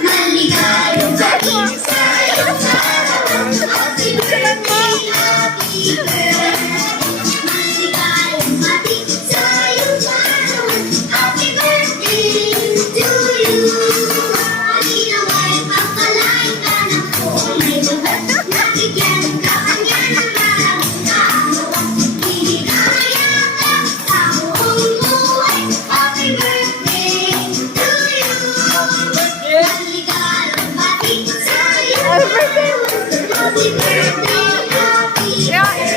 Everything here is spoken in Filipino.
Maligayang dating sa'yo kaarawan. Happy birthday, happy birthday. Maligayang dating sa'yo kaarawan. Happy birthday to you. Di nawa'y pagpalain ka ng kulay buhat. Nabigyan ka kanya ng maraming kaarawan. Hinigaya ka sa buong buhay. Happy birthday to you. Maligayang dating sa'yo kaarawan. Happy birthday, happy birthday.